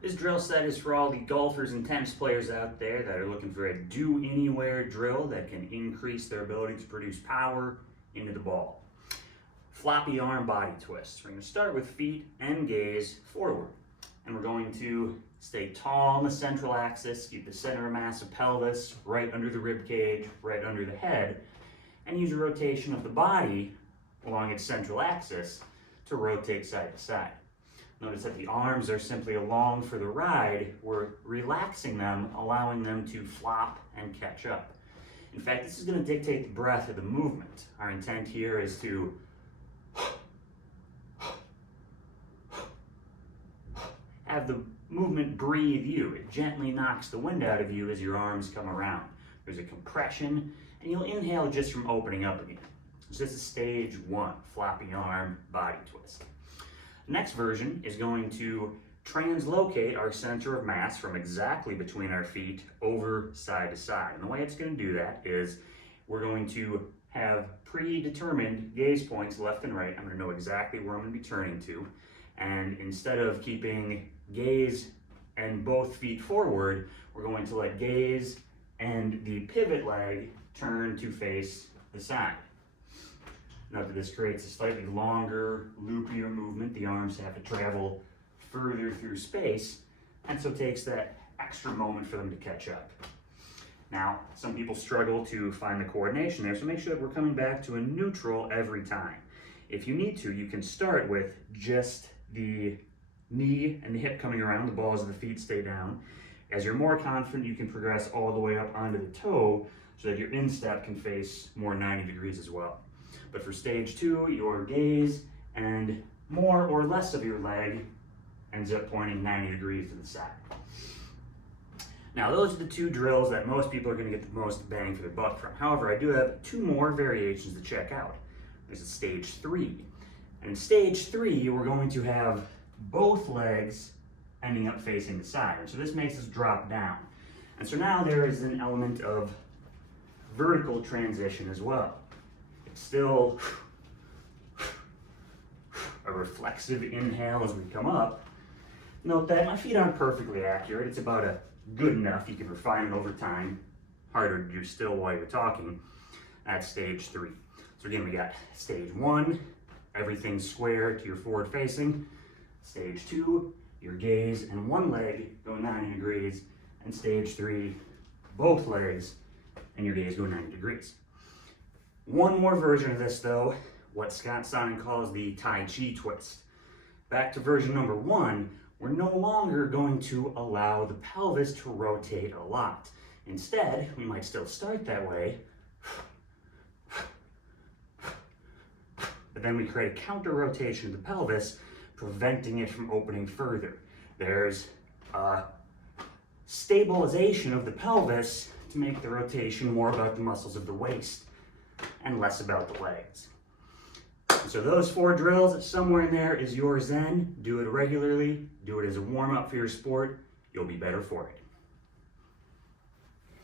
This drill set is for all the golfers and tennis players out there that are looking for a do-anywhere drill that can increase their ability to produce power into the ball. Floppy-arm body-twist. We're going to start with feet and gaze forward. And we're going to stay tall on the central axis, keep the center of mass of pelvis right under the rib cage, right under the head, and use a rotation of the body along its central axis to rotate side to side. Notice that the arms are simply along for the ride. We're relaxing them, allowing them to flop and catch up. In fact, this is going to dictate the breadth of the movement. Our intent here is to have the movement breathe you. It gently knocks the wind out of you as your arms come around. There's a compression, and you'll inhale just from opening up again. So this is stage one, floppy arm body twist. Next version is going to translocate our center of mass from exactly between our feet over side to side. And the way it's going to do that is we're going to have predetermined gaze points left and right. I'm going to know exactly where I'm going to be turning to. And instead of keeping gaze and both feet forward, we're going to let gaze and the pivot leg turn to face the side. Note that this creates a slightly longer, loopier movement. The arms have to travel further through space, and so takes that extra moment for them to catch up. Now, some people struggle to find the coordination there, so make sure that we're coming back to a neutral every time. If you need to, you can start with just the knee and the hip coming around, the balls of the feet stay down. As you're more confident, you can progress all the way up onto the toe so that your instep can face more 90 degrees as well. But for stage two, your gaze and more or less of your leg ends up pointing 90 degrees to the side. Now, those are the two drills that most people are going to get the most bang for their buck from. However, I do have two more variations to check out. There's a stage three. And in stage three, we're going to have both legs ending up facing the side. So this makes us drop down. And so now there is an element of vertical transition as well. It's still a reflexive inhale as we come up. Note that my feet aren't perfectly accurate. It's about a good enough. You can refine it over time. Harder to do still while you're talking. That's stage three. So again, we got stage one, everything square to your forward facing. Stage two, your gaze and one leg go 90 degrees. And stage three, both legs and your gaze go 90 degrees. One more version of this though, what Scott Sonnen calls the Tai Chi twist. Back to version number one, we're no longer going to allow the pelvis to rotate a lot. Instead, we might still start that way, but then we create a counter rotation of the pelvis, preventing it from opening further. There's a stabilization of the pelvis to make the rotation more about the muscles of the waist and less about the legs. So those four drills, somewhere in there is your zen. Do it regularly, do it as a warm-up for your sport. You'll be better for it.